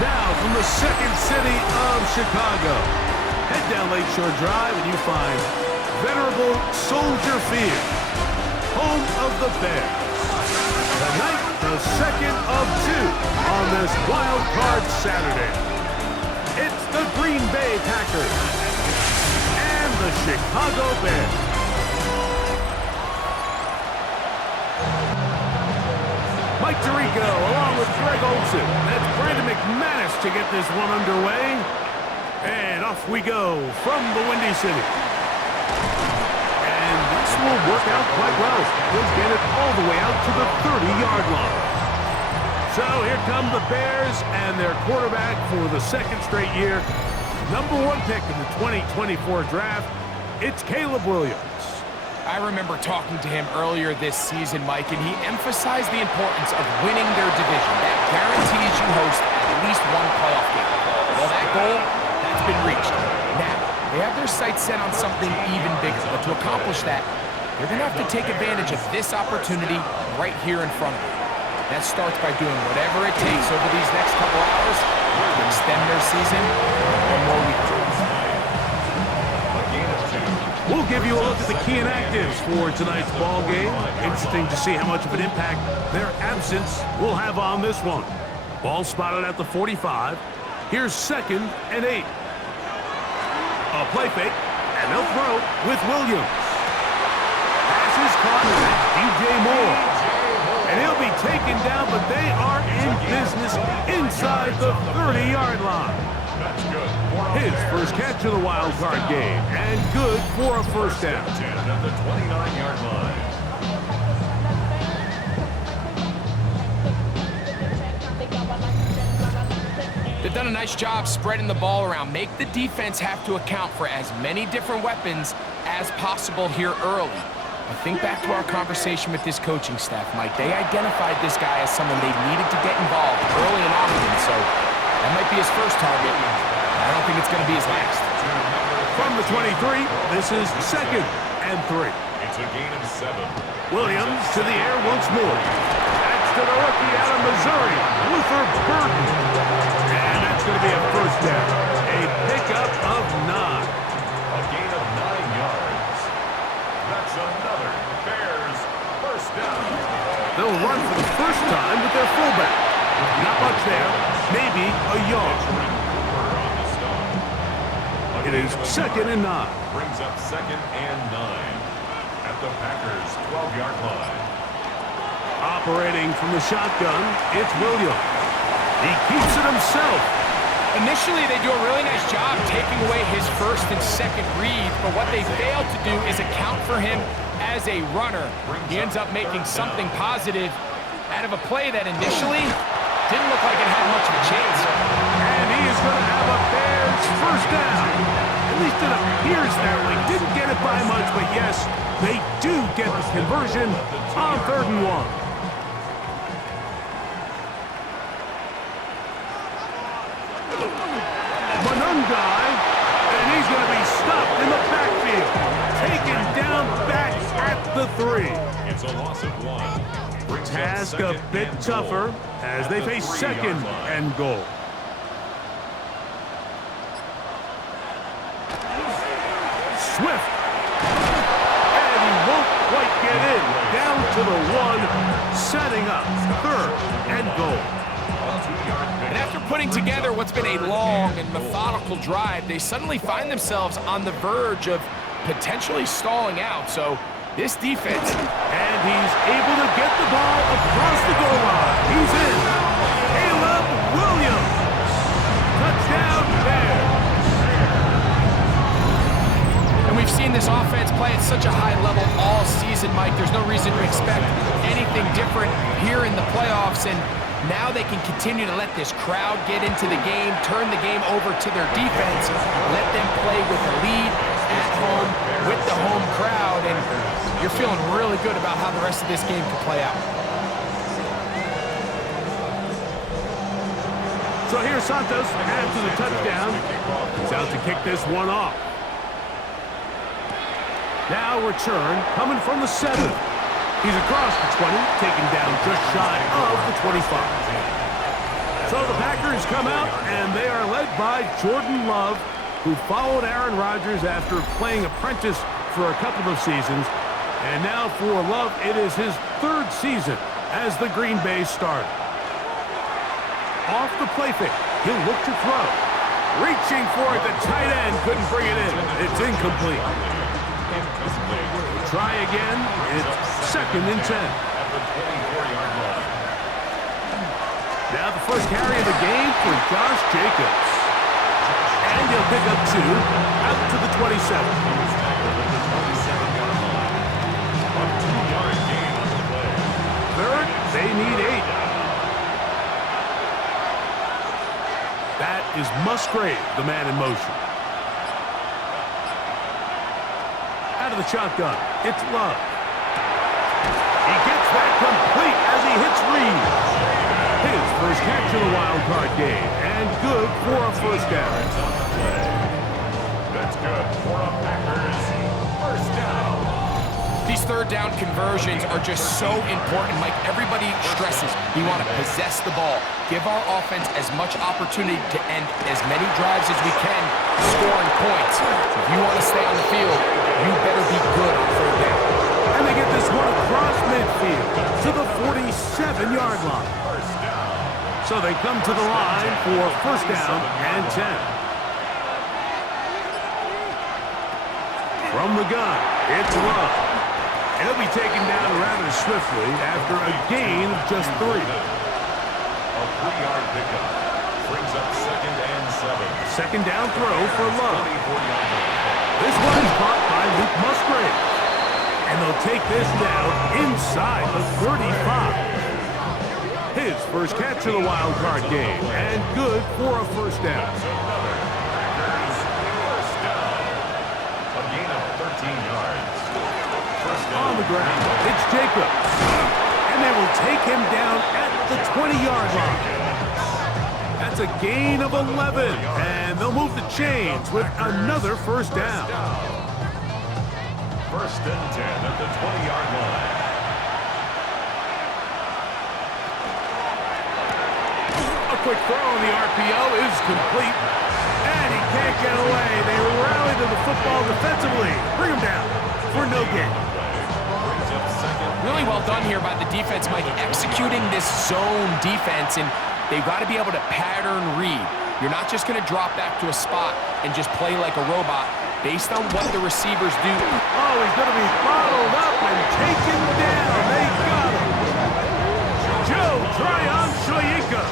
Now from the second city of Chicago, head down Lakeshore Drive and you find venerable Soldier Field, home of the Bears. Tonight, the second of two on this wild card Saturday. It's the Green Bay Packers and the Chicago Bears. Mike Tirico along with Greg Olsen. That's Brandon McManus to get this one underway. And off we go from the Windy City. And this will work out quite well. He'll get it all the way out to the 30-yard line. So here come the Bears and their quarterback for the second straight year. Number one pick in the 2024 draft, it's Caleb Williams. I remember talking to him earlier this season, Mike, and he emphasized the importance of winning their division. That guarantees you host at least one playoff game. Well, that goal, that's been reached. Now, they have their sights set on something even bigger, but to accomplish that, they're going to have to take advantage of this opportunity right here in front of them. That starts by doing whatever it takes over these next couple hours to extend their season one more week. We'll give you a look at the key inactives for tonight's ball game. Interesting to see how much of an impact their absence will have on this one. Ball spotted at the 45. Here's 2nd and 8. A play fake, and they'll throw with Williams. Pass is caught, and that's DJ Moore. And he'll be taken down, but they are in business inside the 30-yard line. His first catch of the wild card game, and good for a first down. At the 29-yard line. They've done a nice job spreading the ball around. Make the defense have to account for as many different weapons as possible here early. I think back to our conversation with this coaching staff, Mike. They identified this guy as someone they needed to get involved early and often, so that might be his first target. I don't think it's going to be his last. From the 23, this is 2nd and 3. It's a gain of 7. Williams to the air once more. That's to the rookie out of Missouri, Luther Burton. And that's going to be a first down. A pickup of 9. A gain of 9 yards. That's another Bears first down. They'll run for the first time with their fullback. Not much there, maybe a yard. It is 2nd and 9. Brings up 2nd and 9 at the Packers' 12-yard line. Operating from the shotgun, it's Williams. He keeps it himself. Initially, they do a really nice job taking away his first and second read, but what they failed to do is account for him as a runner. He ends up making something positive out of a play that initially didn't look like it had much of a chance. And he is going to have a Bears first down. At least it appears that way. Didn't get it by much, but yes, they do get the conversion on 3rd and 1. Manungai, and he's going to be stopped in the backfield. Taken down back at the 3. It's a loss of 1. Task a bit tougher as they face 2nd and goal. Swift. And he won't quite get in. Down to the 1, setting up 3rd and goal. And after putting together what's been a long and methodical drive, they suddenly find themselves on the verge of potentially stalling out. So this defense, and he's able to get the ball across the goal line. He's in. Caleb Williams. Touchdown Bears. and we've seen this offense play at such a high level all season, Mike. There's no reason to expect anything different here in the playoffs, and now they can continue to let this crowd get into the game, turn the game over to their defense, let them play with the lead at home with the home crowd, and you're feeling really good about how the rest of this game can play out. So here's Santos after the touchdown. He's out to kick this one off. Now return coming from the 7. He's across the 20, taken down just shy of the 25. So the Packers come out, and they are led by Jordan Love, who followed Aaron Rodgers after playing apprentice for a couple of seasons. And now for Love, it is his third season as the Green Bay starter. Off the play fake, he'll look to throw. Reaching for it, the tight end couldn't bring it in. It's incomplete. Try again. It's 2nd and 10. Now the first carry of the game for Josh Jacobs. And he'll pick up 2 out to the 27. Third, they need 8. That is Musgrave, the man in motion. Out of the shotgun, it's Love. He gets that complete as he hits Reed. His first catch in the wild card game, and good for a first down. That's good for a Packers first down. These third down conversions are just so important, Mike. Everybody stresses we want to possess the ball, give our offense as much opportunity to end as many drives as we can, scoring points. So if you want to stay on the field, you better be good on third down. And they get this one across midfield to the 47-yard line. So they come to the line for first down and 10. From the gun, it's Love. He'll be taken down rather swiftly after a gain of just 3. A 3-yard pickup brings up 2nd and 7. Second down throw for Love. This one is caught by Luke Musgrave. And they'll take this down inside the 35. His first catch of the wild card game, and good for a first down. A gain of 13 yards. On the ground, it's Jacobs. And they will take him down at the 20-yard line. That's a gain of 11. And they'll move the chains with another first down. 1st and 10 at the 20-yard line. A quick throw on the RPO is complete. And he can't get away. They rally to the football defensively. Bring him down for no gain. Really well done here by the defense, Mike, executing this zone defense, and they've got to be able to pattern read. You're not just going to drop back to a spot and just play like a robot based on what the receivers do. Oh, he's going to be bottled up and taken down. They got him. Joe Tryon-Shoyinka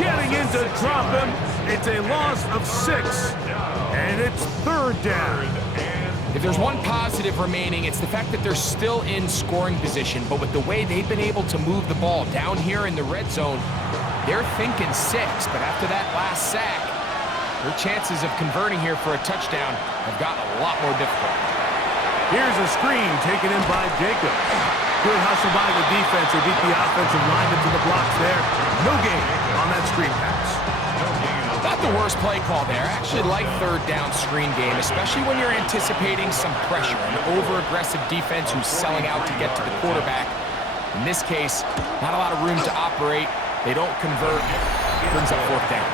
getting in to drop him. It's a loss of 6, and it's 3rd down. If there's one positive remaining, it's the fact that they're still in scoring position, but with the way they've been able to move the ball down here in the red zone, they're thinking 6, but after that last sack, their chances of converting here for a touchdown have gotten a lot more difficult. Here's a screen taken in by Jacobs. Good hustle by the defense. They beat the offensive lineman to the blocks there. No gain on that screen pass. Not the worst play call there. I actually like third down screen game, especially when you're anticipating some pressure, an over-aggressive defense who's selling out to get to the quarterback. In this case, not a lot of room to operate. They don't convert. Brings up 4th down.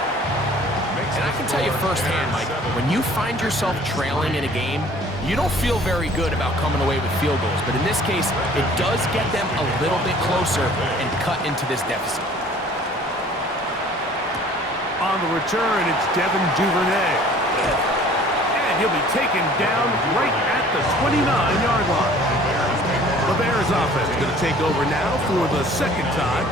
And I can tell you firsthand, Mike, when you find yourself trailing in a game, you don't feel very good about coming away with field goals. But in this case, it does get them a little bit closer and cut into this deficit. On the return, it's Devin Duvernay. And he'll be taken down right at the 29-yard line. The Bears offense is going to take over now for the 2nd time.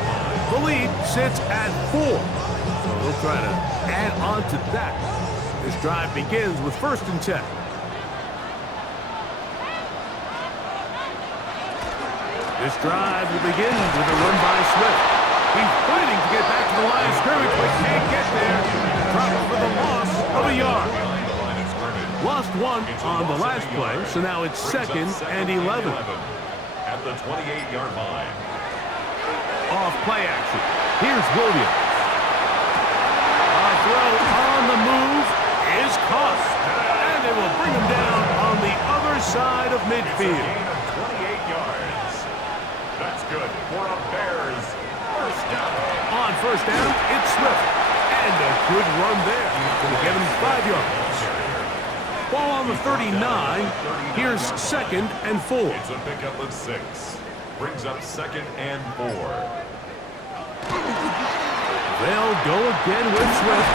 The lead sits at 4. So they'll try to add on to that. This drive begins with 1st and 10. This drive will begin with a run by Swift. He's fighting to get back to the line of scrimmage, but can't get there. Dropped for the loss of a yard. Lost 1 on the last play, so now it's 2nd and 11. At the 28-yard line. Off play action. Here's Williams. A throw on the move is caught. And they will bring him down on the other side of midfield. 28 yards. That's good for a Bears first down. On first down, it's Swift. And a good run there. Going to get him 5 yards. Ball on the 39. Here's 2nd and 4. It's a pickup of 6. Brings up 2nd and 4. They'll go again with Swift.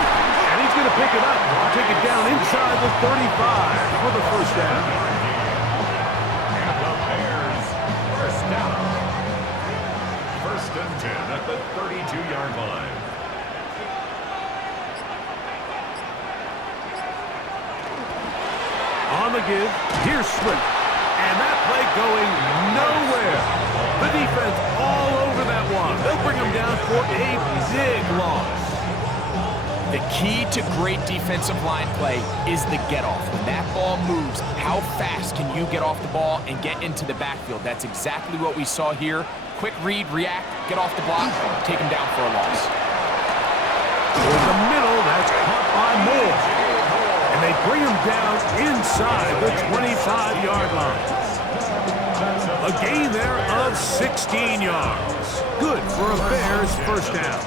And he's going to pick it up. Take it down inside the 35 for the first down. And the Bears first down. 1st and 10 at the 32-yard line. On the give, here's Swift. And that play going nowhere. The defense all over that one. They'll bring him down for a big loss. The key to great defensive line play is the get-off. When that ball moves, how fast can you get off the ball and get into the backfield? That's exactly what we saw here. Quick read, react, get off the block, take him down for a loss. In the middle, that's caught by Moore. And they bring him down inside the 25-yard line. A gain there of 16 yards. Good for a Bears first down.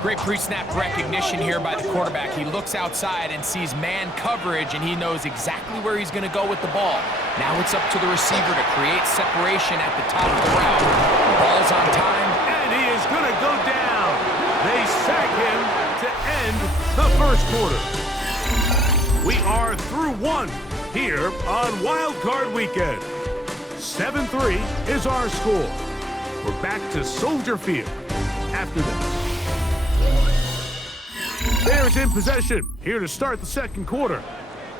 Great pre-snap recognition here by the quarterback. He looks outside and sees man coverage, and he knows exactly where he's going to go with the ball. Now it's up to the receiver to create separation at the top of the route. Ball's on time. And he is going to go down. They sack him to end the first quarter. We are through one here on Wild Card Weekend. 7-3 is our score. We're back to Soldier Field after this. Bears in possession here to start the second quarter.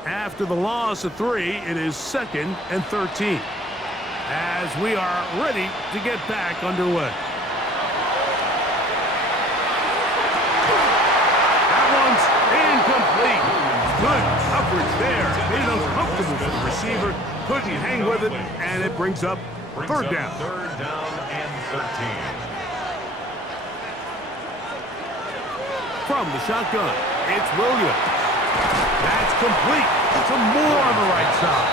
After the loss of 3, it is 2nd and 13 as we are ready to get back underway. That one's incomplete. Good coverage there. Made it uncomfortable for the receiver. Couldn't hang with it, and it brings up third down. 3rd down and 13. From the shotgun, it's Williams. That's complete to Moore on the right side.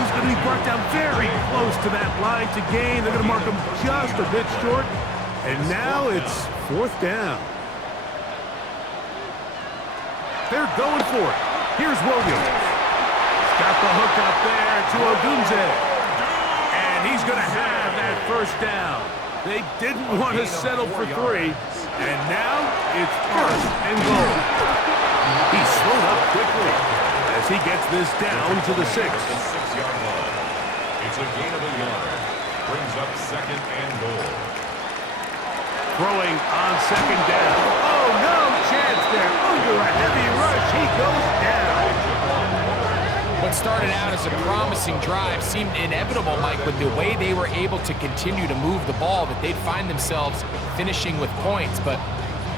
He's going to be brought down very close to that line to gain. They're going to mark him just a bit short. And now it's 4th down. They're going for it. Here's Williams. He's got the hook up there to Odunze. And he's going to have that first down. They didn't want to settle for 3. And now it's 1st and goal. He slowed up quickly as he gets this down to the 6. The 6-yard line. It's a gain of a yard. Brings up 2nd and goal. Throwing on 2nd down. Oh, no chance there. Under a heavy rush, he goes down. What started out as a promising drive seemed inevitable, Mike, with the way they were able to continue to move the ball, that they'd find themselves finishing with points. But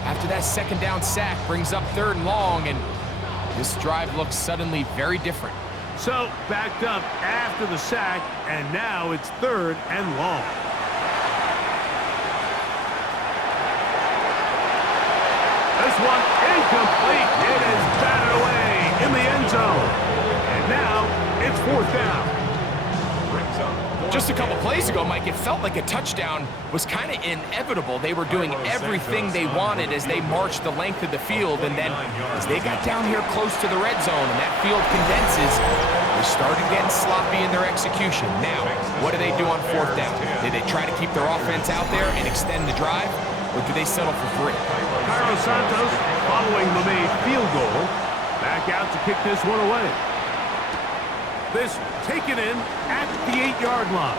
after that 2nd down sack brings up 3rd and long, and this drive looks suddenly very different. So, backed up after the sack, and now it's 3rd and long. This one incomplete. It is batted away in the end zone. And now it's 4th down. Just a couple plays ago, Mike, it felt like a touchdown was kind of inevitable. They were doing everything they wanted as they marched the length of the field, and then as they got down here close to the red zone and that field condenses, they started getting sloppy in their execution. Now, what do they do on 4th down? Do they try to keep their offense out there and extend the drive, or do they settle for 3? Cairo Santos, following the made field goal, back out to kick this one away. This taken in at the 8-yard line.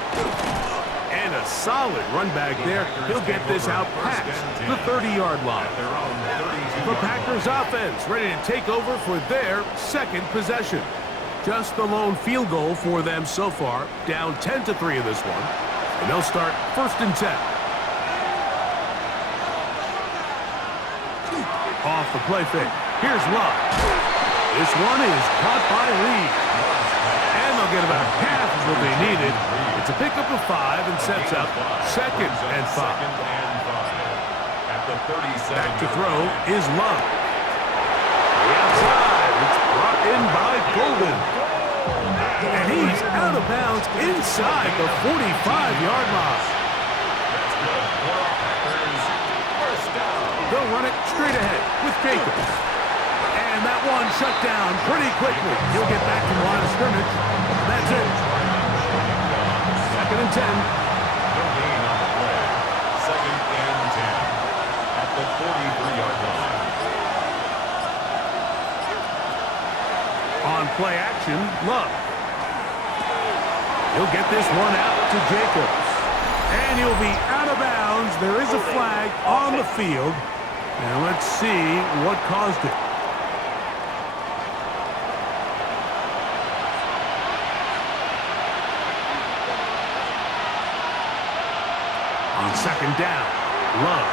And a solid run back there. He'll get this out past the 30-yard line. The Packers offense ready to take over for their 2nd possession. Just the lone field goal for them so far. Down 10-3 in this one. And they'll start 1st and 10. Off the play fake. Here's Love. This one is caught by Lee. And they'll get about half of what they needed. It's a pickup of 5 and sets up 2nd and 5. At the 37. Back to throw is Love. The outside. It's brought in by Golden. And he's out of bounds inside the 45-yard line. They'll run it straight ahead with Jacobs. And that one shut down pretty quickly. He'll get back to the line of scrimmage. That's it. 2nd and 10. No gain on the play. 2nd and 10 at the 43-yard line. On play action, Love. He'll get this one out to Jacobs. And he'll be out of bounds. There is a flag on the field. And let's see what caused it. On 2nd down, Love.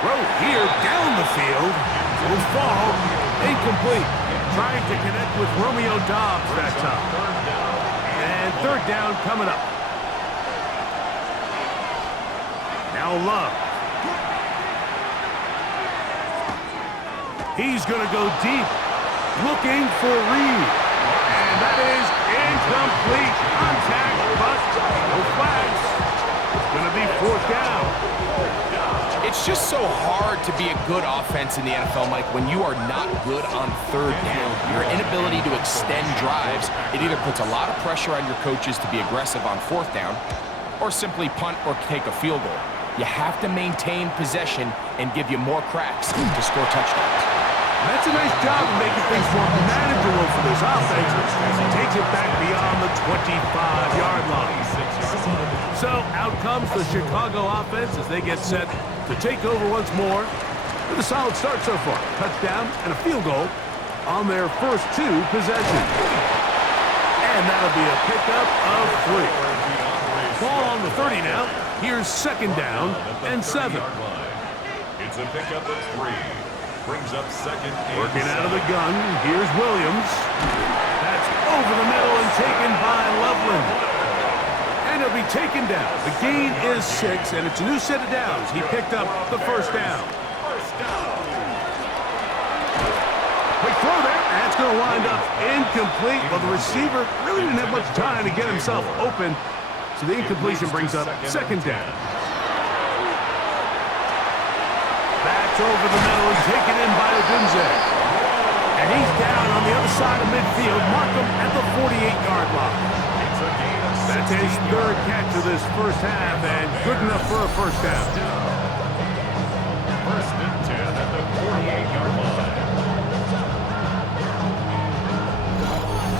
Throw here down the field. Will fall. Incomplete. Trying to connect with Romeo Doubs that time. And 3rd down coming up. Now Love. He's going to go deep. Looking for Reed. And that is incomplete. Contact, but no flags. It's going to be 4th down. It's just so hard to be a good offense in the NFL, Mike, when you are not good on 3rd down. Your inability to extend drives, it either puts a lot of pressure on your coaches to be aggressive on 4th down, or simply punt or take a field goal. You have to maintain possession and give you more cracks to score touchdowns. That's a nice job of making things more manageable for this offense as he takes it back beyond the 25-yard line. So out comes the Chicago offense as they get set to take over once more with a solid start so far. Touchdown and a field goal on their first 2 possessions. And that'll be a pickup of 3. Ball on the 30 now. Here's 2nd down and 7. It's a pickup of 3. Brings up 2nd and Working 7. out of the gun. Here's Williams. That's over the middle and taken by Loveland. And he'll be taken down. The gain is 6, and it's a new set of downs. He picked up the 1st down. Quick throw there. That's going to wind up incomplete. Well, the receiver really didn't have much time to get himself open. So the incompletion brings up 2nd down. That's over the middle and taken in by Odunze. And he's down on the other side of midfield. Mark him at the 48-yard line. That's his 3rd catch of this first half, and good enough for a 1st down. 1st and 10 at the 48-yard line.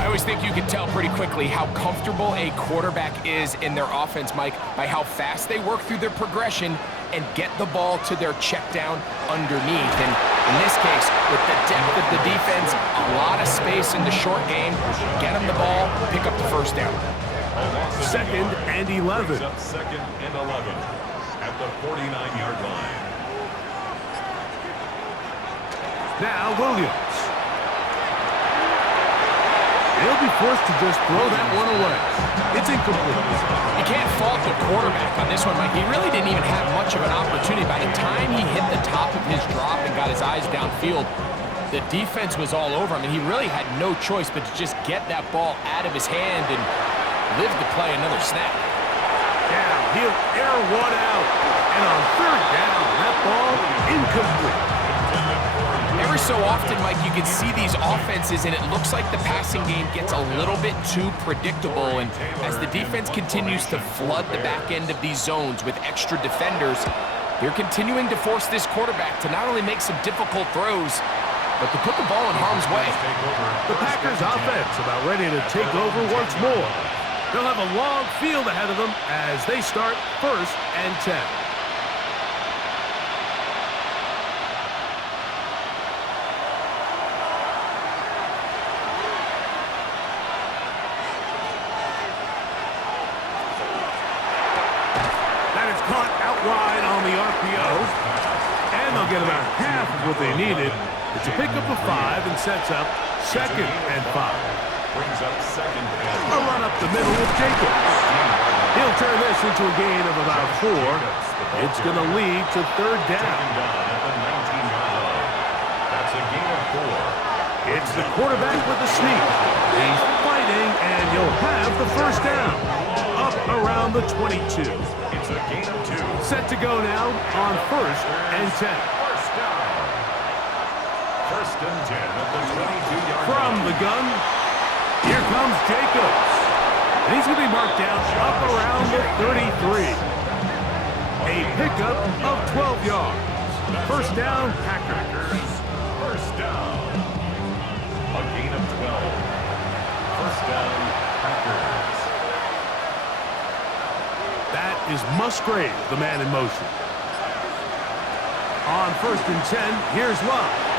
I always think you can tell pretty quickly how comfortable a quarterback is in their offense, Mike, by how fast they work through their progression and get the ball to their check down underneath. And in this case, with the depth of the defense, a lot of space in the short game, get them the ball, pick up the 1st down. 2nd and 11. Brings up 2nd and 11 at the 49-yard line. Now Williams. He'll be forced to just throw that one away. It's incomplete. You can't fault the quarterback on this one, Mike. He really didn't even have much of an opportunity. By the time he hit the top of his drop and got his eyes downfield, the defense was all over him, and he really had no choice but to just get that ball out of his hand and live to play another snap. Now he'll air one out. And on 3rd down, that ball incomplete. Every so often, Mike, you can see these offenses, and it looks like the passing game gets a little bit too predictable. And as the defense continues to flood the back end of these zones with extra defenders, they're continuing to force this quarterback to not only make some difficult throws, but to put the ball in harm's way. The Packers offense about ready to take over once more. They'll have a long field ahead of them as they start 1st and 10. Caught out wide on the RPO, and they'll get about half of what they needed. It's a pickup of 5 and sets up 2nd and 5. Brings up 2nd and 5. A run up the middle with Jacobs. He'll turn this into a gain of about 4. It's going to lead to 3rd down. At the 19-yard line. That's a gain of 4. It's the quarterback with the sneak. He's fighting, and he'll have the 1st down. Up around the 22. It's a gain of 2. Set to go now on 1st and 10. First and 10 at the 22-yard From line. the gun, here comes Jacobs. And he's going to be marked down up around the 33. A pickup of 12 yards. First down, Packers. First down. A gain of 12. First down, Packers. That is Musgrave, the man in motion. On first and 10, here's Love.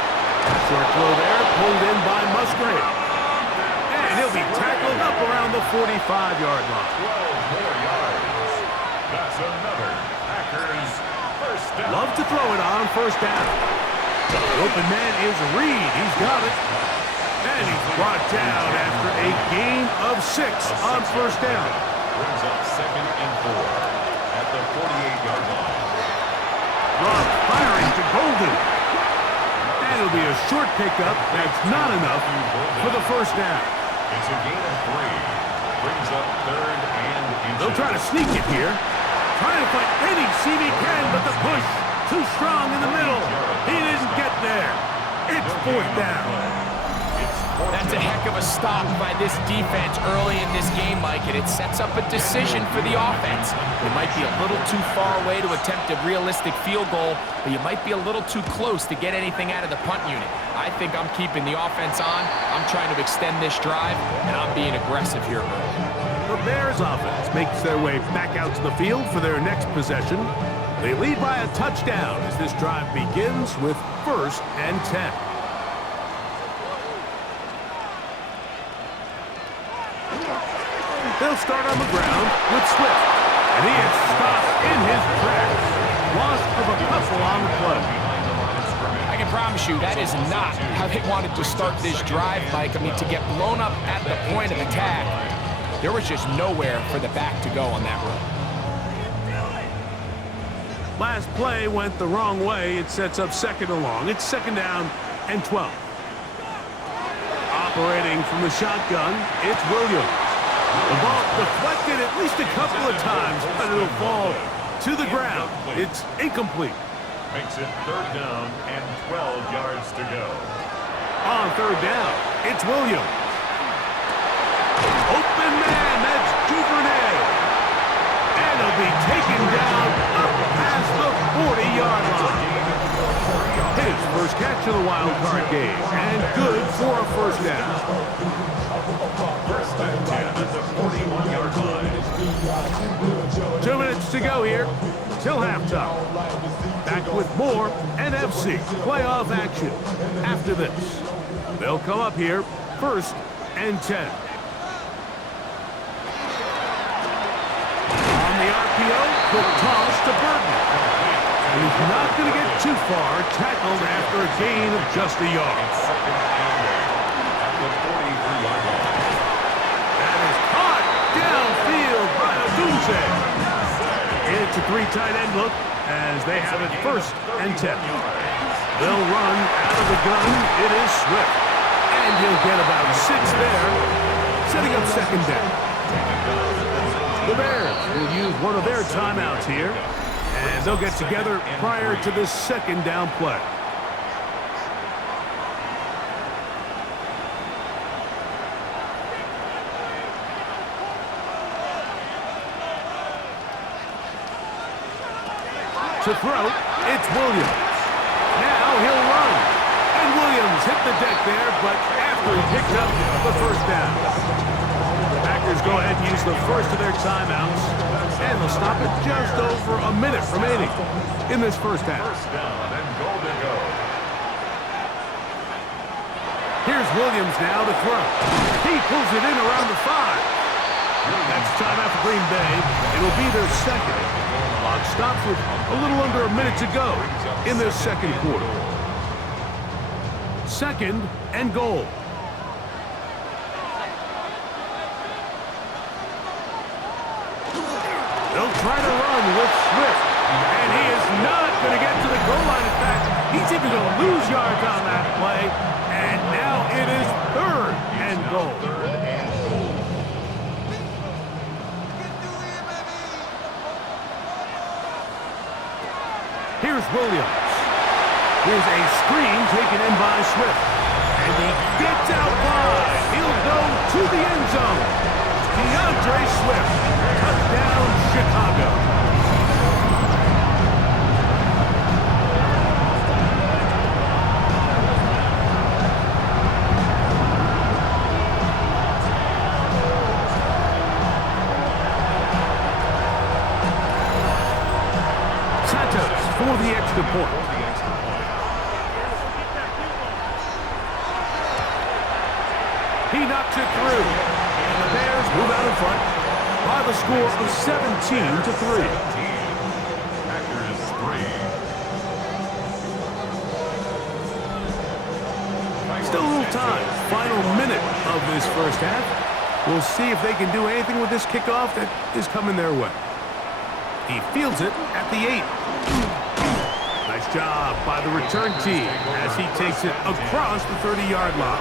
Short throw there, pulled in by Musgrave. And he'll be tackled up around the 45-yard line. 12 more yards. That's another Packers first down. Love to throw it on first down. The open man is Reed. He's got it. And he's brought down after a gain of 6 on first down. Brings up second and 4 at the 48-yard line. Love firing to Golden. And it'll be a short pickup. That's not enough for the first down. It's a gain of 3. Brings up third and inches. They'll try to sneak it here. Trying to find any seam he can, but the push too strong in the middle. He didn't get there. It's fourth down. That's a heck of a stop by this defense early in this game, Mike, and it sets up a decision for the offense. It might be a little too far away to attempt a realistic field goal, but you might be a little too close to get anything out of the punt unit. I think I'm keeping the offense on. I'm trying to extend this drive, and I'm being aggressive here early. The Bears offense makes their way back out to the field for their next possession. They lead by a touchdown as this drive begins with first and 10. They'll start on the ground with Swift. And he is stopped in his tracks. Loss of a couple on the play. I can promise you that is not how they wanted to start this drive, Mike. I mean, to get blown up at the point of attack, there was just nowhere for the back to go on that run. Last play went the wrong way. It sets up second and long. It's second down and 12. Operating from the shotgun, it's Williams. The ball deflected at least a couple of times, but it'll fall to the ground. It's incomplete. Makes it third down and 12 yards to go. On third down, it's Williams. Open man, that's Duvernay. And he'll be taken down up past the 40-yard line. His first catch of the wild card game, and good for a first down. First and 10 at the 41-yard line. 2 minutes to go here till halftime. Back with more NFC playoff action after this. They'll come up here first and 10. On the RPO, quick toss to Burton. And he's not going to get too far, tackled after a gain of just a yard. Second and 8 at the 43-yard line. That is caught downfield by Odunze. It's a 3 tight end look as they have it first and 10. They'll run out of the gun. It is Swift. And he'll get about 6 there, setting up second down. The Bears will use one of their timeouts here, and they'll get together prior to this second down play. To throw, it's Williams. Now he'll run. And Williams hit the deck there, but after he picked up the first down. The Packers go ahead and use the first of their timeouts, and they'll stop it just over a minute remaining in this first half. First down and goal to go. Here's Williams now to throw. He pulls it in around the 5. That's timeout for Green Bay. It'll be their second. Clock stops with a little under a minute to go in this second quarter. Second and goal. They'll try to run with Swift. And he is not going to get to the goal line. In fact, he's even going to lose yards on that play. And now it is third and goal. Here's Williams. Here's a screen taken in by Swift. And he gets out wide. He'll go to the end zone. DeAndre Swift. Touchdown, Chicago. For the extra point. He knocks it through. And the Bears move out in front by the score of 17-3. Packers 3. Still a little time. Final minute of this first half. We'll see if they can do anything with this kickoff that is coming their way. He fields it at the 8. Nice job by the return team as he takes it across the 30-yard line.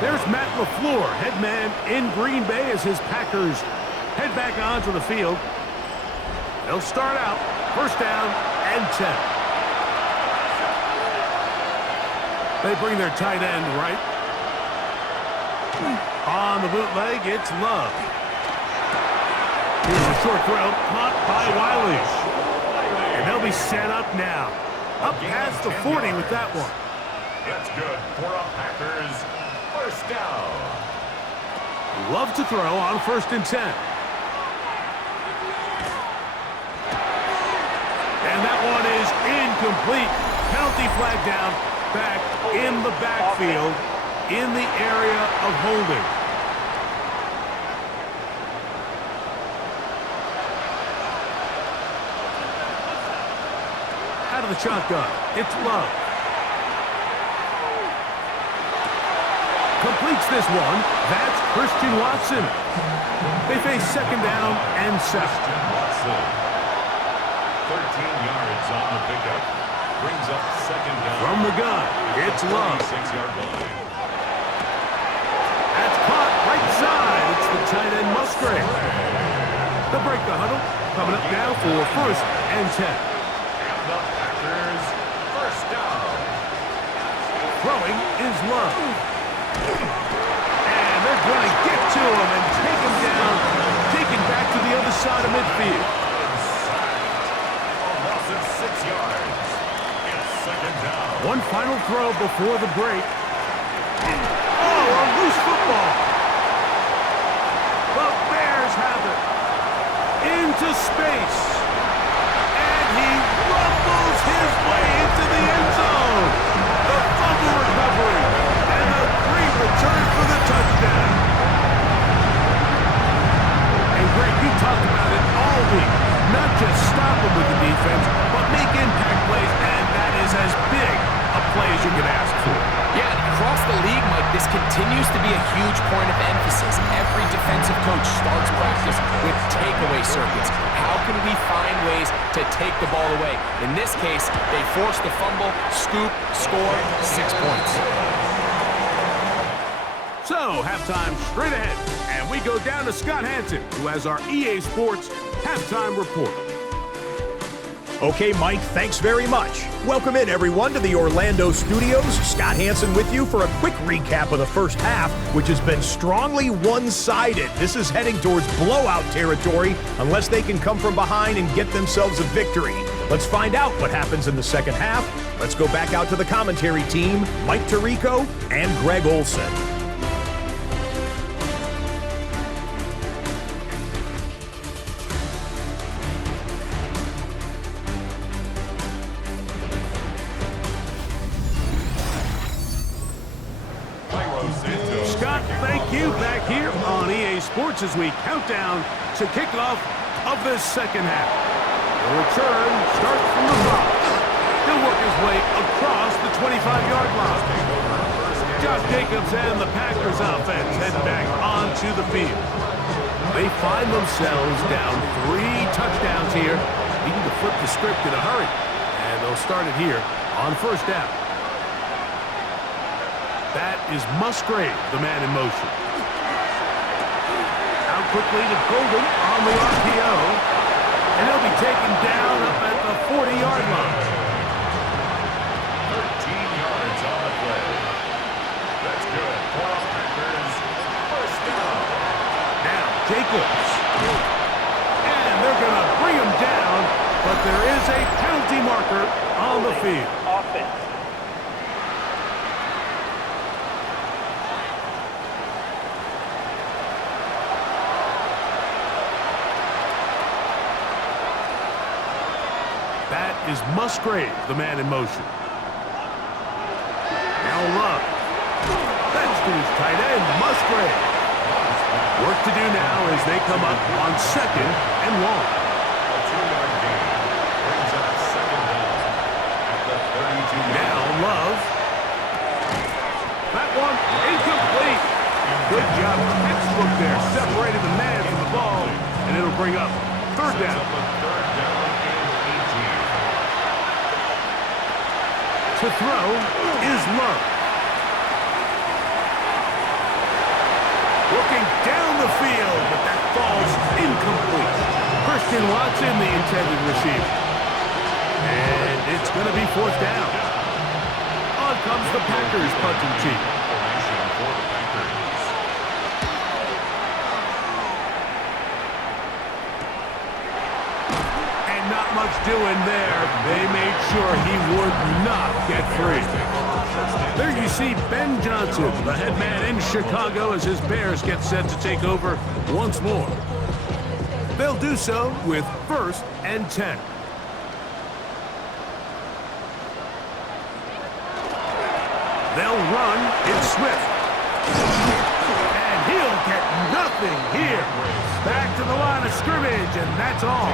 There's Matt LaFleur, head man in Green Bay as his Packers head back onto the field. They'll start out first down and 10. They bring their tight end right. On the bootleg, it's Love. Here's a short throw, caught by Wiley. And they'll be set up now. Up past the 40 with that one. That's good for a Packers first down. Love to throw on first and 10. And that one is incomplete. Penalty flag down, back in the backfield, in the area of holding. Out of the shotgun, it's Love. Completes this one. That's Christian Watson. They face second down and 7. Watson. 13 yards on the pickup. Brings up second down. From the gun, it's Love. 6-yard line. That's caught right side. It's the tight end Musgrave. They'll break the huddle. Coming up now for first and 10. The Packers first down. Throwing is Love. And they're going to get to him and take him down. Taken back to the other side of midfield. A loss of 6 yards. It's second down. One final throw before the break. Oh, a loose football. The Bears have it. Into space. And he rumbles his way into the end zone. The fumble recovery. And the great return for the touchdown. And Greg, you talked about it all week. Not just stop him with the defense, but make impact plays. And that is as big a play as you can ask for. Yeah, and across the league, Mike, this continues to be a huge point of emphasis. Every defensive coach starts practice with takeaway circuits. How can we find ways to take the ball away? In this case, they forced the fumble, scoop, score, 6 points. So, halftime straight ahead, and we go down to Scott Hanson, who has our EA Sports halftime report. Okay, Mike, thanks very much. Welcome in, everyone, to the Orlando studios. Scott Hanson with you for a quick recap of the first half, which has been strongly one-sided. This is heading towards blowout territory unless they can come from behind and get themselves a victory. Let's find out what happens in the second half. Let's go back out to the commentary team, Mike Tirico and Greg Olson. Scott, thank you. Back here on EA Sports as we count down to kickoff of this second half. The return starts from the top. He'll work his way across the 25-yard line. Josh Jacobs and the Packers offense head back onto the field. They find themselves down 3 touchdowns here, needing to flip the script in a hurry. And they'll start it here on first down. That is Musgrave, the man in motion. Out quickly to Golden on the RPO. And he'll be taken down up at the 40-yard line. efforts. And they're going to bring him down, but there is a penalty marker on the field. Offense. That is Musgrave, the man in motion. Now Love. That's to his tight end, Musgrave. Work to do now as they come up on 2nd and long. A 2-yard gain brings up 2nd down at the 32-yard line. Now Love. That one incomplete. Good job, textbook there, separated the man from the ball, and it'll bring up 3rd Sets down. up a 3rd down and 18. To throw is Love. Looking down the field, but that falls incomplete. Christian Watson, the intended receiver. And it's going to be 4th down. On comes the Packers punting team. Formation for the Packers. And not much doing there. They made sure he would not get free. There you see Ben Johnson, the head man in Chicago, as his Bears get set to take over once more. They'll do so with 1st and 10. They'll run. It's Swift. And he'll get nothing here. Back to the line of scrimmage, and that's all.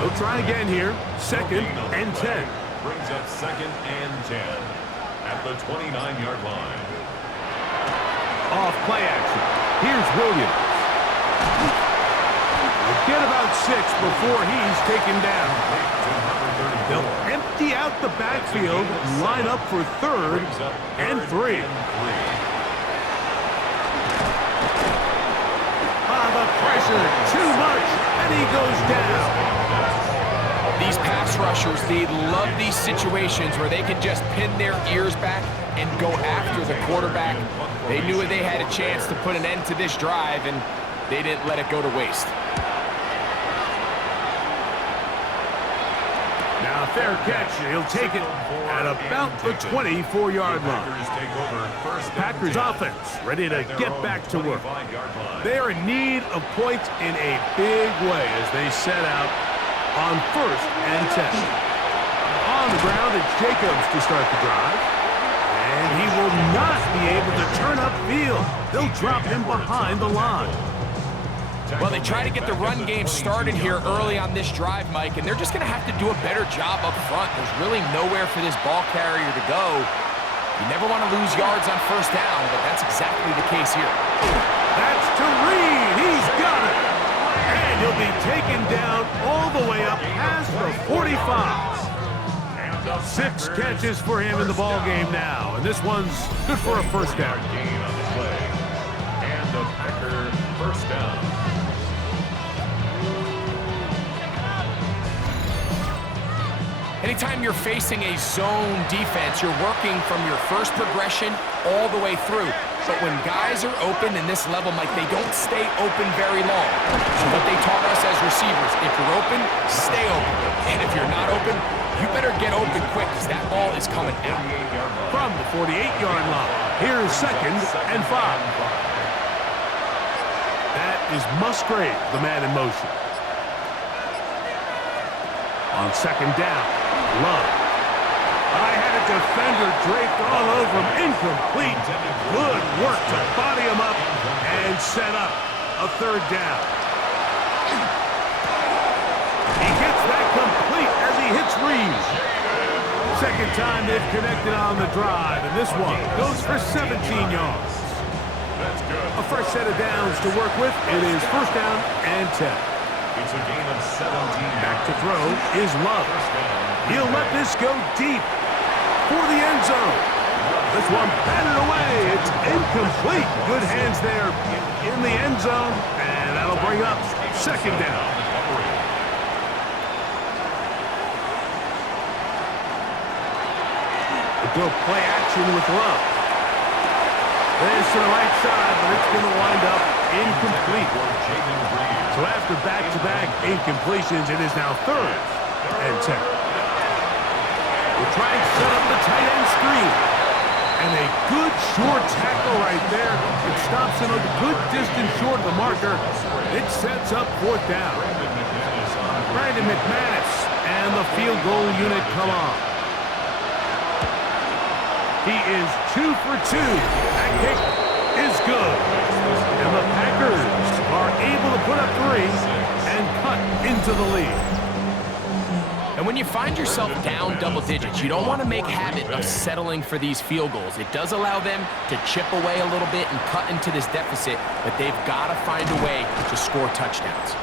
They'll try again here. 2nd and 10. Brings up 2nd and 10 at the 29-yard line. Off play action. Here's Williams. We'll get about 6 before he's taken down. They'll empty out the backfield, line up for 3rd and 3. The pressure, too much, and he goes down. These pass rushers, they love these situations where they can just pin their ears back and go after the quarterback. They knew they had a chance to put an end to this drive, and they didn't let it go to waste. Now, fair catch. He'll take it at about the 24-yard line. Packers offense ready to get back to work. They are in need of points in a big way as they set out on 1st and 10. On the ground, it's Jacobs to start the drive. And he will not be able to turn upfield. They'll drop him behind the line. Well, they try to get the run game started here early on this drive, Mike, and they're just going to have to do a better job up front. There's really nowhere for this ball carrier to go. You never want to lose yards on 1st down, but that's exactly the case here. That's to Reed. He's got it. And he'll be taken down all the way up past the 45. 6 catches for him in the ball game now, and this one's good for a 1st down. Gain on the play. And the Packer 1st down. Anytime you're facing a zone defense, you're working from your first progression all the way through. But when guys are open in this level, Mike, they don't stay open very long. So what they taught us as receivers, if you're open, stay open. And if you're not open, you better get open quick because that ball is coming out. From the 48-yard line, here's 2nd and 5. That is Musgrave, the man in motion. On 2nd down, Love. I had a defender draped all over him. Incomplete. Good work to body him up and set up a 3rd down. He gets that complete as he hits Reed. 2nd time they've connected on the drive, and this one goes for 17 yards. A fresh set of downs to work with. It is 1st down and 10. It's a gain of 17. Back to throw is Love. He'll let this go deep for the end zone. This one batted away. It's incomplete. Good hands there in the end zone, and that'll bring up 2nd down. Go play action with Love. This to the right side, but it's going to wind up incomplete. So after back-to-back incompletions, it is now 3rd and 10. We'll try and set up the tight end screen. And a good short tackle right there. It stops him a good distance short of the marker. It sets up 4th down. Brandon McManus and the field goal unit come on. He is 2 for 2. That kick is good. And the Packers are able to put up 3 and cut into the lead. And when you find yourself down double digits, you don't want to make habit of settling for these field goals. It does allow them to chip away a little bit and cut into this deficit, but they've got to find a way to score touchdowns.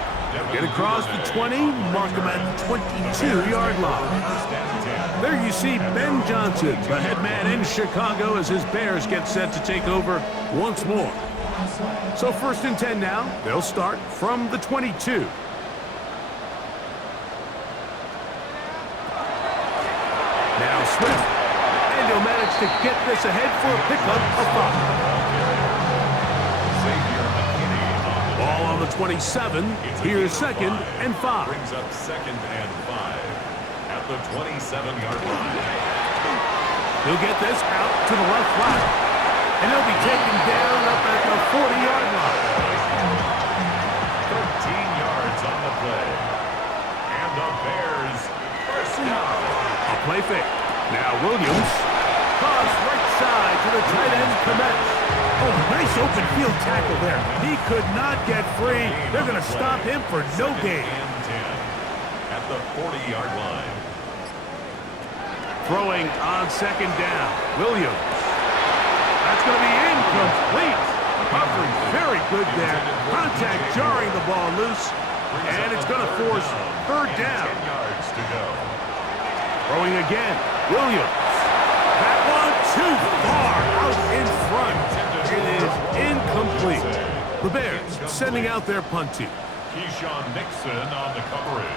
Get across the 20, mark them at the 22-yard line. There you see Ben Johnson, the head man in Chicago, as his Bears get set to take over once more. So 1st and 10 now. They'll start from the 22. Now Swift, and he'll manage to get this ahead for a pickup of 5. Ball on the 27. Here's 2nd and 5. Brings up 2nd and 5 at the 27-yard line. He'll get this out to the left flat, and he'll be taken down up at the 40-yard line. 13 yards on the play. And the Bears first down. A play fake. Now Williams. Cross right side to the tight end, Komet. Oh, nice open field tackle there. He could not get free. They're going to stop him for no gain. And 10 at the 40-yard line. Throwing on 2nd down. Williams. That's going to be incomplete. Coverage very good there. Contact jarring the ball loose. And it's going to force 3rd down. 10 yards to go. Throwing again. Williams. That one too far out in front. It is incomplete. The Bears sending out their punt team. Keyshawn Nixon on the coverage.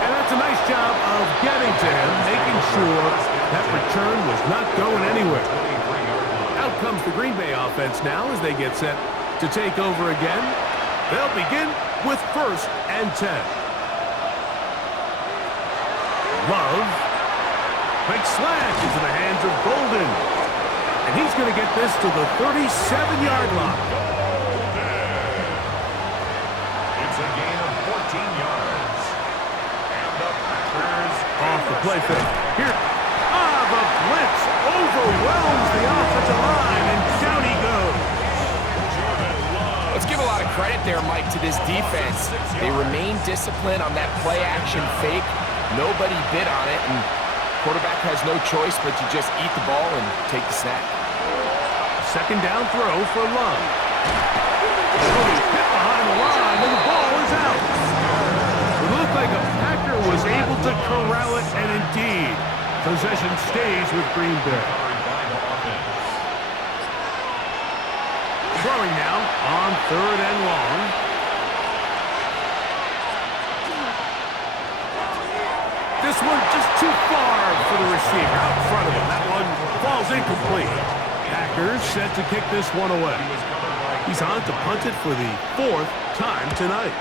And that's a nice job of getting to him, making sure that return was not going anywhere. Out comes the Green Bay offense now as they get set to take over again. They'll begin with 1st and 10. Love. Quick slash into the hands of Golden. And he's going to get this to the 37-yard line. It's a gain of 14 yards. And the Packers Off the play fake. Here. The blitz overwhelms the offensive line, and down he goes. Let's give a lot of credit there, Mike, to this defense. They remain disciplined on that play-action fake. Nobody bid on it, and quarterback has no choice but to just eat the ball and take the snap. 2nd down throw for Love. He's hit behind the line, and the ball is out. It looked like a Packer was able to corral it, and indeed, possession stays with Green Bay. Throwing now on 3rd and long. This one just too far for the receiver out in front of him. That one falls incomplete. Packers set to kick this one away. He's on to punt it for the 4th time tonight.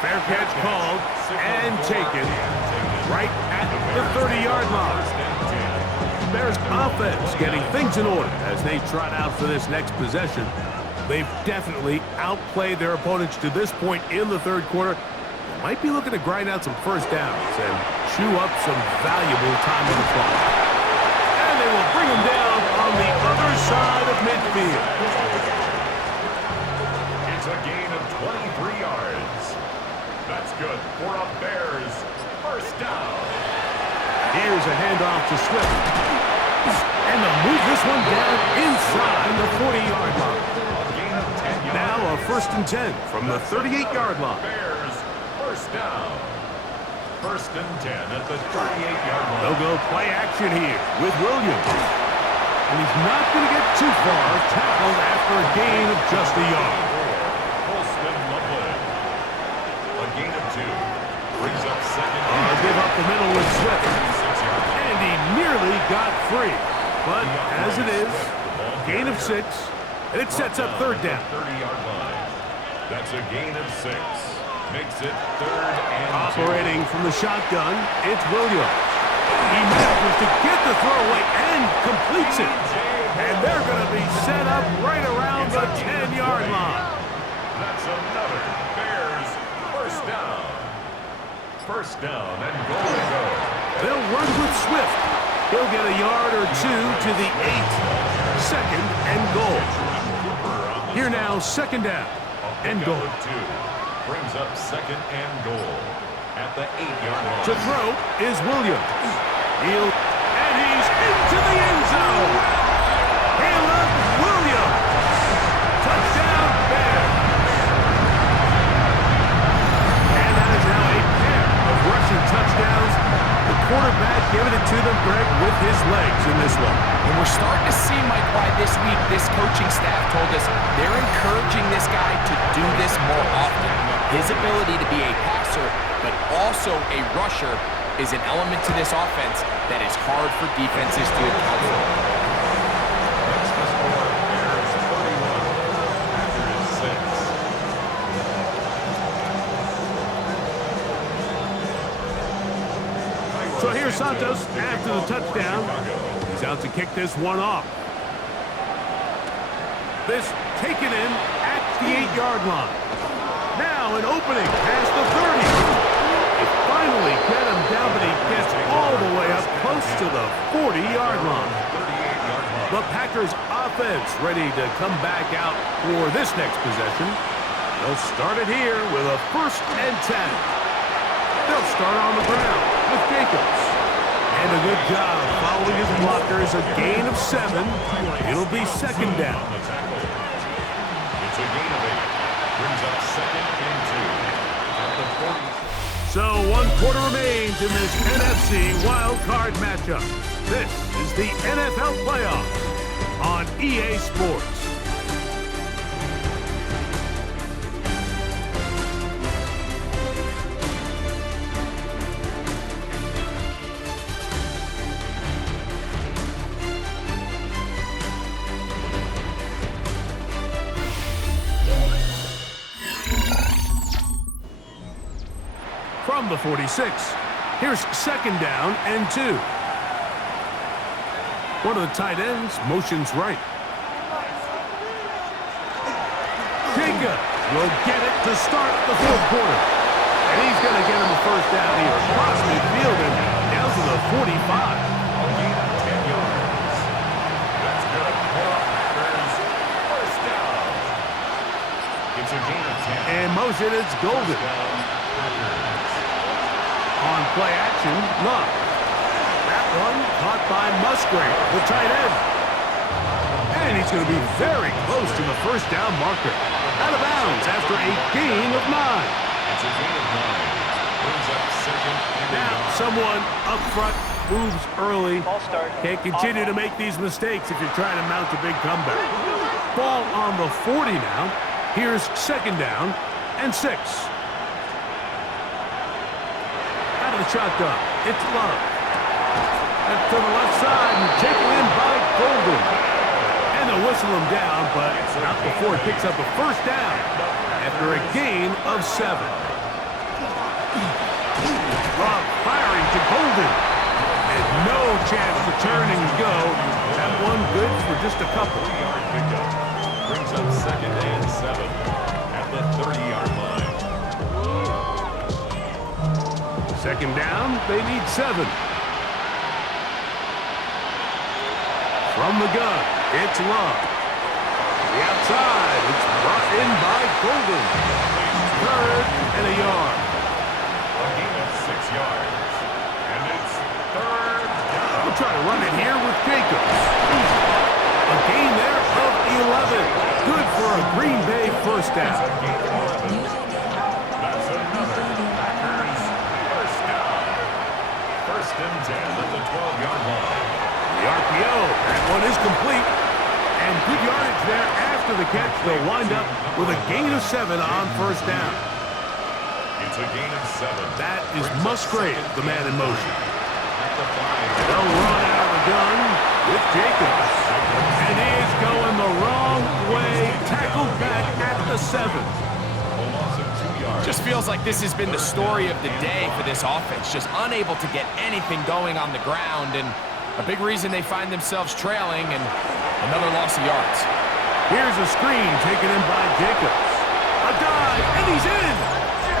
Fair catch called and taken right at the 30-yard line. Bears offense getting things in order as they trot out for this next possession. They've definitely outplayed their opponents to this point in the 3rd quarter. They might be looking to grind out some 1st downs and chew up some valuable time on the clock. And they will bring him down on the other side of midfield. It's a gain of 23 yards. That's good for a Bears 1st down. Here's a handoff to Swift. And they'll move this one down inside the 40-yard line. Now a 1st and 10 from the 38-yard line. Bears 1st down. 1st and 10 at the 38-yard line. They'll go play action here with Williams. And he's not going to get too far, tackled after a gain of just a yard. Holston Lovely. A gain of 2. Brings up 2nd. A the middle with Swift. And he nearly got free. But as it is, gain of 6, and it sets up third down. 30-yard line. That's a gain of 6. Makes it 3rd and 2. Operating from the shotgun, it's Williams. He manages to get the throw away and completes it. And they're going to be set up right around the 10-yard line. That's another Bears first down. First down and goal to go. They'll run with Swift. He'll get a yard or 2 to the 8. Second and goal. Here now, second down and goal. 2 brings up second and goal at the 8-yard line. To throw is Williams. And he's into the end zone. Caleb Williams. Touchdown, Bears. And that is now a pair of rushing touchdowns. The quarterback giving it to them, Greg, with his legs in this one. And we're starting to see, Mike, why this week this coaching staff told us they're encouraging this guy to do this more often. His ability to be a passer, but also a rusher, is an element to this offense that is hard for defenses to account for. That's the score. Bears 31 after his 6. So here's Santos after the touchdown. He's out to kick this one off. This taken in at the 8-yard line. Now an opening past the 30. They finally get him down, but he gets all the way up close to the 40-yard line. The Packers offense ready to come back out for this next possession. They'll start it here with a 1st and 10. They'll start on the ground with Jacobs. And a good job following his blockers, a gain of 7. It'll be second down. It's a gain of 8. Brings up second and 2 at the 40. So 1 quarter remains in this NFC Wild Card matchup. This is the NFL Playoffs on EA Sports. From the 46, here's second down and 2. One of the tight ends motions right. Jacob will get it to start the 4th quarter. And he's going to get him a first down here across midfield and down to the 45. A gain of 10 yards. That's good for Packers. First down. It's a gain of 10. And motion, it's Golden. On play action, Love. That one caught by Musgrave, the tight end. And he's going to be very close to the first down marker. Out of bounds after a gain of 9. It's a gain of 9. Brings up second and Now, someone up front moves early. Can't continue to make these mistakes if you're trying to mount a big comeback. Ball on the 40 now. Here's second down and 6. The shotgun. It's Love. And to the left side and taken in by Golden. And they'll whistle him down, but not before he picks up a first down after a gain of 7. Love firing to Golden. And no chance to turn and go. That one good for just a couple. 3-yard pickup. Brings up second and 7 at the 30-yard line. Second down, they need 7. From the gun, it's Love. The outside, it's brought in by Golden. 3rd and a yard. A gain of 6 yards. And it's 3rd down. We'll try to run it here with Jacobs. A gain there of 11. Good for a Green Bay first down. That's another Packers first down. 1st and 10 at the 12-yard line. The RPO, that one is complete. And good yardage there after the catch. They'll wind up with a gain of 7 on first down. It's a gain of 7. That is Musgrave, the man in motion. At the 5. They'll run out of the gun with Jacobs. And he is going the wrong way. Tackled back at the 7. A loss of 2 yards. Just feels like this has been the story of the day for this offense. Just unable to get anything going on the ground, and a big reason they find themselves trailing, and another loss of yards. Here's a screen taken in by Jacobs. A dive, and he's in!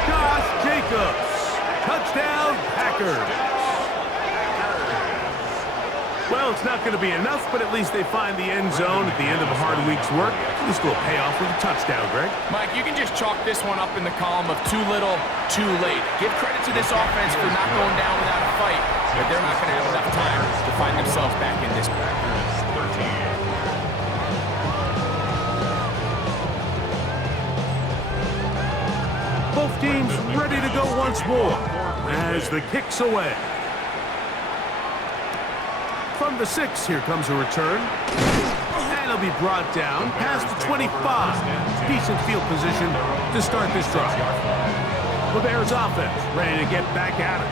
Josh Jacobs. Touchdown, Packers. Well, it's not going to be enough, but at least they find the end zone at the end of a hard week's work. At least a little payoff with a touchdown, Greg. Mike, you can just chalk this one up in the column of too little, too late. Give credit to this offense for not going down without a fight, but they're not going to have enough time to find themselves back in this one. Both teams ready to go once more as the kick's away. From the 6, here comes a return. And it'll be brought down past the 25. Decent field position to start this drive. The Bears offense ready to get back at it.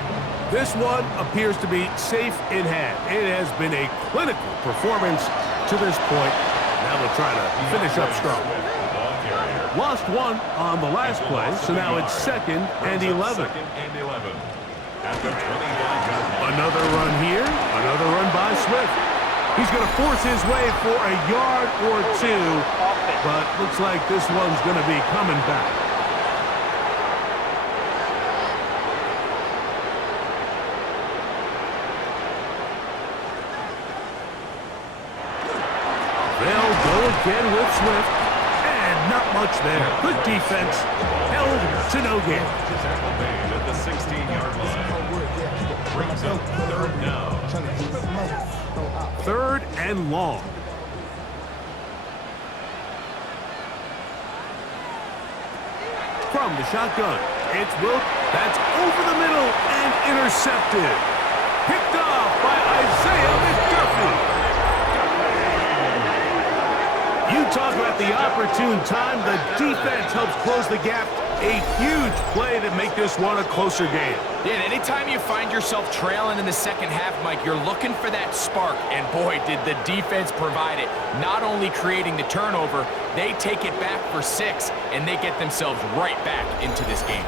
This one appears to be safe in hand. It has been a clinical performance to this point. Now they'll try to finish up strong. Lost one on the last play, so now it's 2nd and 11. Another run here, another run by Swift. He's going to force his way for a yard or 2, but looks like this one's going to be coming back. They'll go again with Swift. Not much there. Good defense. Held to no gain. At the 16-yard line. Brings up 3rd down. 3rd and long. From the shotgun, it's Wilt. That's over the middle and intercepted. Picked off by Isaiah McDuffie. You talk about the opportune time. The defense helps close the gap. A huge play to make this one a closer game. Yeah, and anytime you find yourself trailing in the second half, Mike, you're looking for that spark. And boy, did the defense provide it. Not only creating the turnover, they take it back for 6, and they get themselves right back into this game.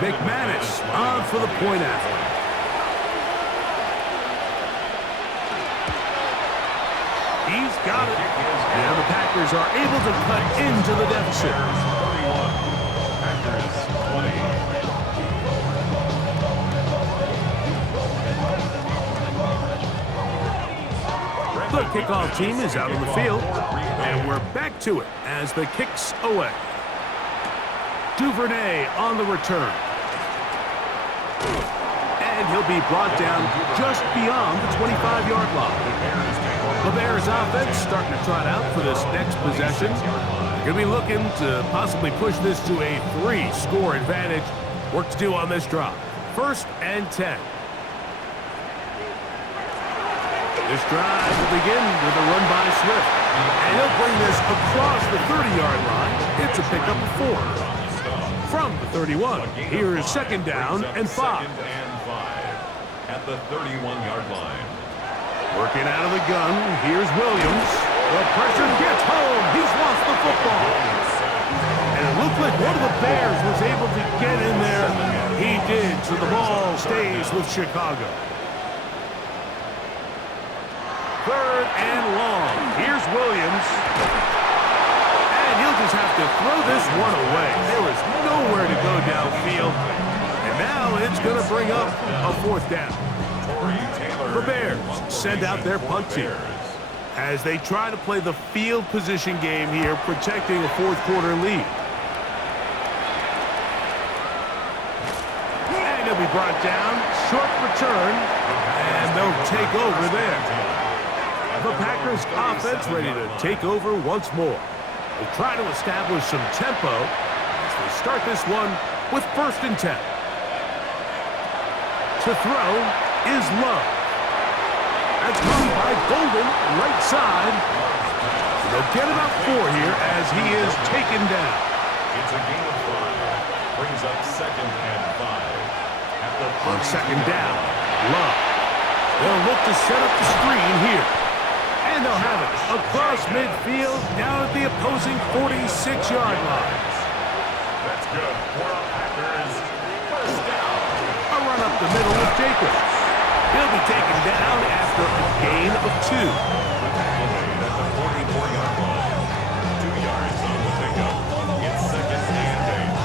McManus on for the point after. He's got it. And the Packers are able to cut into the deficit. The kickoff team is out on the field, and we're back to it as the kick's away. Duvernay on the return. And he'll be brought down just beyond the 25-yard line. The Bears offense starting to trot out for this next possession. Going to be looking to possibly push this to a 3-score advantage. Work to do on this drive. 1st and 10. This drive will begin with a run by Swift. And he'll bring this across the 30-yard line. It's a pickup of 4. From the 31, here is 2nd down and 5. At the 31-yard line. Working out of the gun, here's Williams. The pressure gets home. He's lost the football. And it looked like one of the Bears was able to get in there. He did, so the ball stays with Chicago. 3rd and long. Here's Williams. And he'll just have to throw this one away. There was nowhere to go downfield. And now it's going to bring up a 4th down. The Bears send out their punt team as they try to play the field position game here, protecting a 4th quarter lead. And he'll be brought down. Short return. And they'll take over there. The Packers offense ready to take over once more. They'll try to establish some tempo as they start this one with 1st and 10. To throw is Love. That's run by Golden, right side. They'll get about 4 here as he is taken down. It's a gain of 5. Brings up 2nd and 5. On 2nd down, Love. They'll look to set up the screen here. And they'll have it across midfield down at the opposing 46-yard line. That's good for the Packers. First down. A run up the middle with Jacobs. He'll be taken down after a gain of 2. The tackle made at the 44-yard line. 2 yards on the pickup. It's 2nd and 8.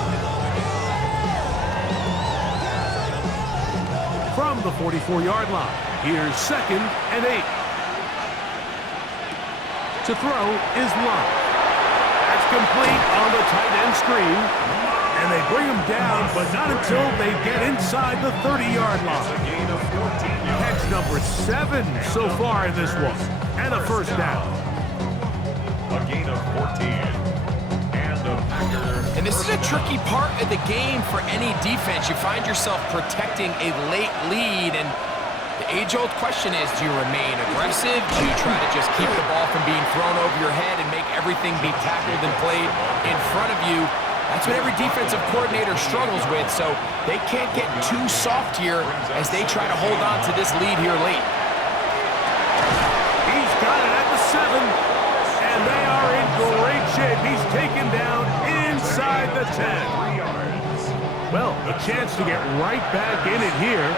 From the 44-yard line, here's 2nd and 8. To throw is Love. That's complete on the tight end screen. And they bring him down, but not until they get inside the 30-yard line. A gain of 14 yards. Catch number 7 so far in this one. And a first down. A gain of 14. And a Packer. And this is a tricky part of the game for any defense. You find yourself protecting a late lead, and the age-old question is, do you remain aggressive? Do you try to just keep the ball from being thrown over your head and make everything be tackled and played in front of you? That's what every defensive coordinator struggles with, so they can't get too soft here as they try to hold on to this lead here late. He's got it at the 7, and they are in great shape. He's taken down inside the 10. Well, a chance to get right back in it here.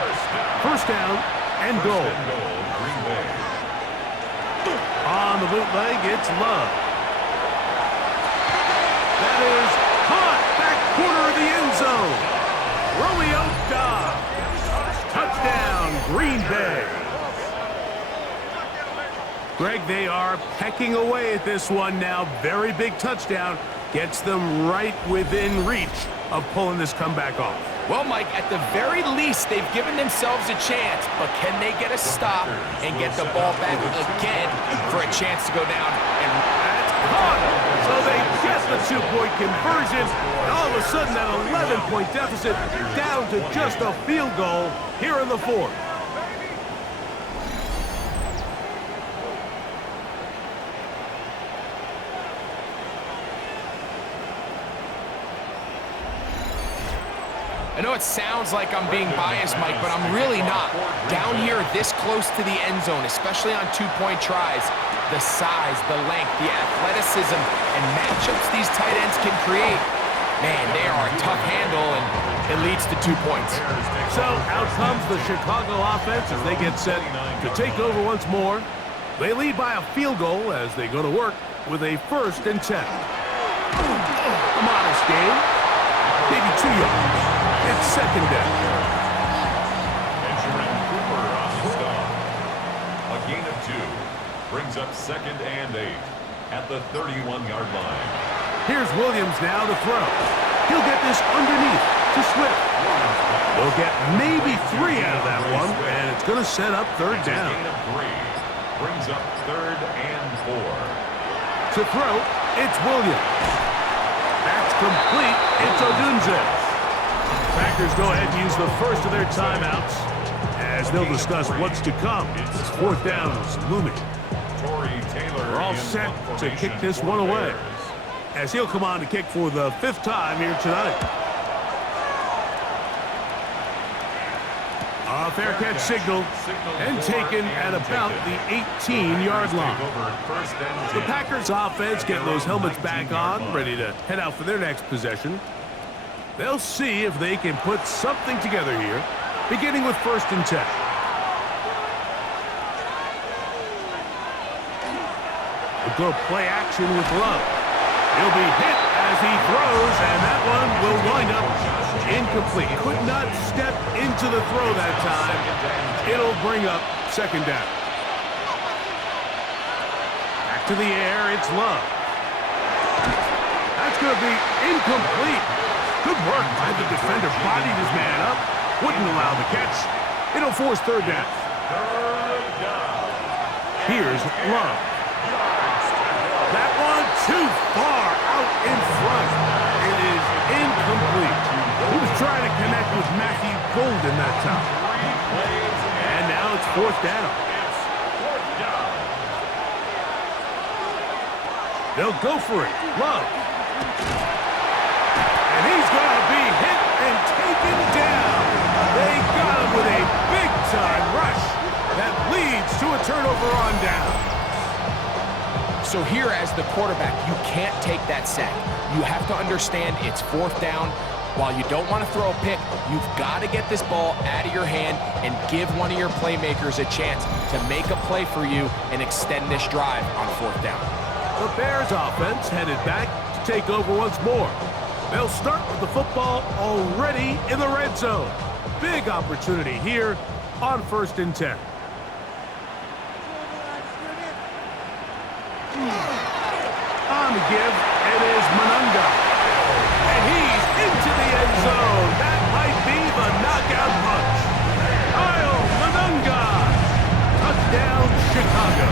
First down and goal. Green Bay. On the bootleg, it's Love. That is caught back corner of the end zone. Romeo Dobbs. Touchdown, Green Bay. Greg, they are pecking away at this one now. Very big touchdown. Gets them right within reach of pulling this comeback off. Well, Mike, at the very least, they've given themselves a chance, but can they get a stop and get the ball back again for a chance to go down? And that's caught! So they get the 2-point conversion, and all of a sudden that 11-point deficit down to just a field goal here in the 4th. I know it sounds like I'm being biased, Mike, but I'm really not. Down here this close to the end zone, especially on 2-point tries, the size, the length, the athleticism, and matchups these tight ends can create, man, they are a tough handle, and it leads to 2 points. So out comes the Chicago offense as they get set to take over once more. They lead by a field goal as they go to work with a 1st and 10. A modest gain, maybe 2 yards. It's 2nd down. Benjamin Cooper on the stop. A gain of 2. Brings up 2nd and 8 at the 31-yard line. Here's Williams now to throw. He'll get this underneath to Swift. They'll get maybe 3 out of that one, and it's going to set up 3rd down. A gain of 3. Brings up 3rd and 4. To throw, it's Williams. That's complete. It's Odunze. Packers go ahead and use the first of their timeouts as they'll discuss what's to come. It's 4th down is looming. We're all set to kick this one away as he'll come on to kick for the 5th time here tonight. A fair catch signal and taken at about the 18-yard line. The Packers offense getting those helmets back on, ready to head out for their next possession. They'll see if they can put something together here, beginning with 1st and 10. We'll go play action with Love. He'll be hit as he throws, and that one will wind up incomplete. Could not step into the throw that time. It'll bring up 2nd down. Back to the air, it's Love. That's going to be incomplete. Good work by the defender. Bodied his man up. Wouldn't allow the catch. It'll force 3rd down. Here's Love. That one too far out in front. It is incomplete. He was trying to connect with Matthew Golden that time. And now it's 4th down. They'll go for it. Love. And he's going to be hit. and taken down. They got him with a big-time rush that leads to a turnover on down. So here as the quarterback, you can't take that sack. You have to understand it's 4th down. While you don't want to throw a pick, you've got to get this ball out of your hand and give one of your playmakers a chance to make a play for you and extend this drive on 4th down. The Bears offense headed back to take over once more. They'll start with the football already in the red zone. Big opportunity here on 1st and 10. On the give, it is Monunga. And he's into the end zone. That might be the knockout punch. Kyle Monunga. Touchdown, Chicago.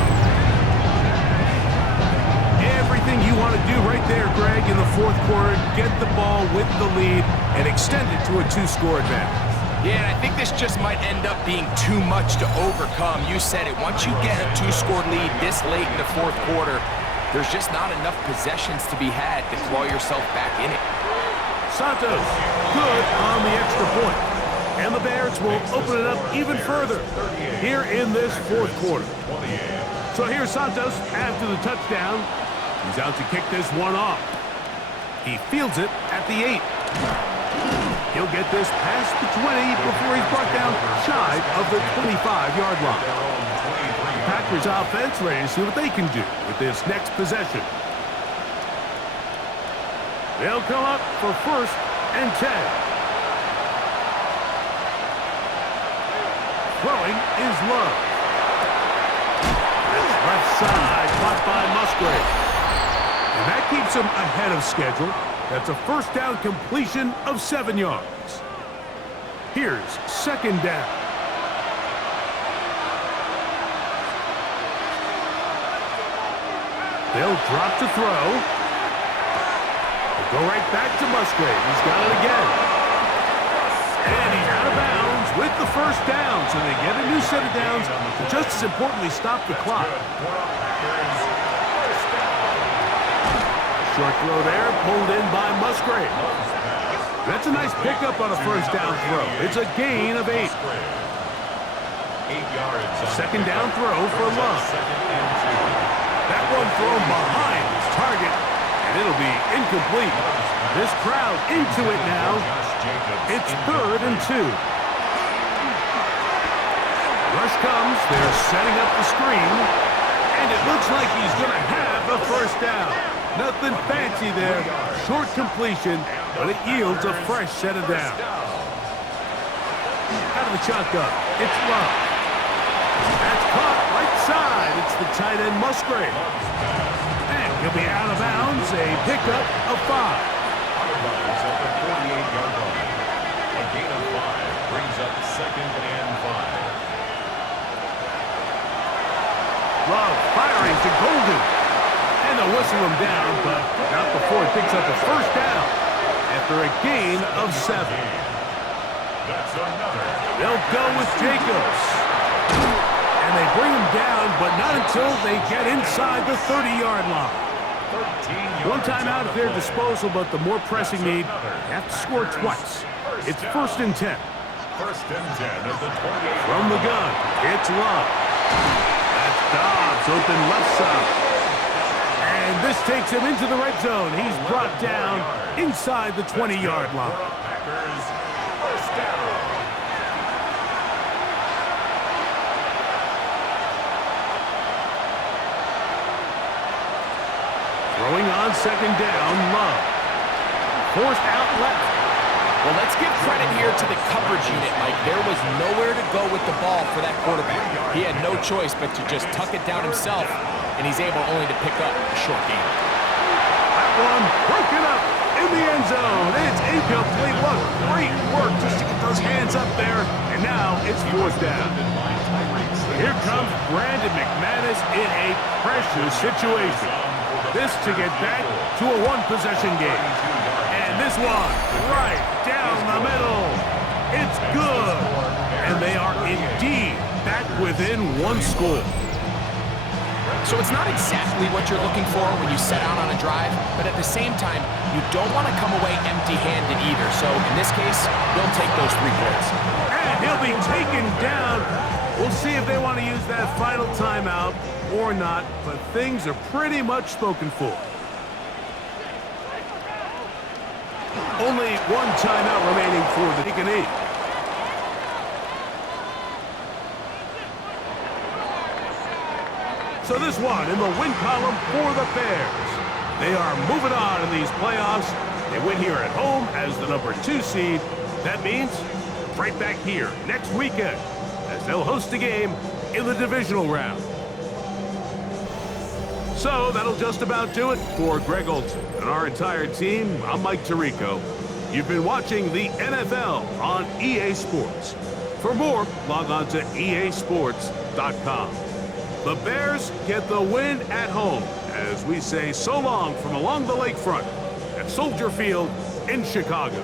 Everything you want to do right there, Greg, in the 4th quarter, get the ball with the lead and extend it to a 2-score advantage. Yeah, and I think this just might end up being too much to overcome. You said it. Once you get a 2-score lead this late in the 4th quarter, there's just not enough possessions to be had to claw yourself back in it. Santos, good on the extra point. And the Bears will open it up even further here in this 4th quarter. So here's Santos after the touchdown. He's out to kick this one off. He fields it at the 8. He'll get this past the 20 before he's brought down shy of the 25-yard line. The Packers offense ready to see what they can do with this next possession. They'll come up for 1st and 10. Throwing is Love. That's left side, caught by Musgrave. And that keeps him ahead of schedule. That's a 1st down completion of 7 yards. Here's 2nd down. They'll drop to throw. They'll go right back to Musgrave. He's got it again. And he's out of bounds with the 1st down. So they get a new set of downs, but just as importantly, stop the clock. Short throw there, pulled in by Musgrave. That's a nice pickup on a 1st down throw. It's a gain of 8. 8 yards. 2nd down throw for Love. That one thrown behind his target, and it'll be incomplete. This crowd into it now. It's 3rd and 2. Rush comes. They're setting up the screen, and it looks like he's going to have a 1st down. Nothing fancy there. Short completion, but it yields a fresh set of downs. Out of the shotgun, it's Love. That's caught right side. It's the tight end Musgrave. And he'll be out of bounds. A pickup of 5. Out of bounds at the 48-yard line. A gain of 5 brings up 2nd and 5. Love firing to Golden. And they'll whistle him down, but not before he picks up a 1st down after a gain of 7. That's another. They'll go with Jacobs. And they bring him down, but not until they get inside the 30-yard line. 13 One timeout at their disposal, but the more pressing need, they have to score twice. It's 1st and 10. 1st and 10 at the 28. From the gun, it's Love. That's Dobbs, open left side. And this takes him into the red zone. He's brought down inside the 20-yard line. Packers 1st down. Throwing on 2nd down, Love. Forced out left. Well, let's give credit here to the coverage unit, Mike. There was nowhere to go with the ball for that quarterback. He had no choice but to just tuck it down himself, and he's able only to pick up a short gain. That one broken up in the end zone. It's incomplete. What great work just to get those hands up there. And now it's 4th down. Here comes Brandon McManus in a pressure situation. This to get back to a 1-possession game. And this one right down the middle. It's good. And they are indeed back within 1 score. So it's not exactly what you're looking for when you set out on a drive, but at the same time, you don't want to come away empty-handed either. So in this case, they'll take those 3 points. And he'll be taken down. We'll see if they want to use that final timeout or not, but things are pretty much spoken for. Only 1 timeout remaining for the Deaconess. So this one in the win column for the Bears. They are moving on in these playoffs. They win here at home as the number 2 seed. That means right back here next weekend as they'll host a game in the divisional round. So that'll just about do it for Greg Olson and our entire team. I'm Mike Tirico. You've been watching the NFL on EA Sports. For more, log on to easports.com. The Bears get the win at home as we say so long from along the lakefront at Soldier Field in Chicago.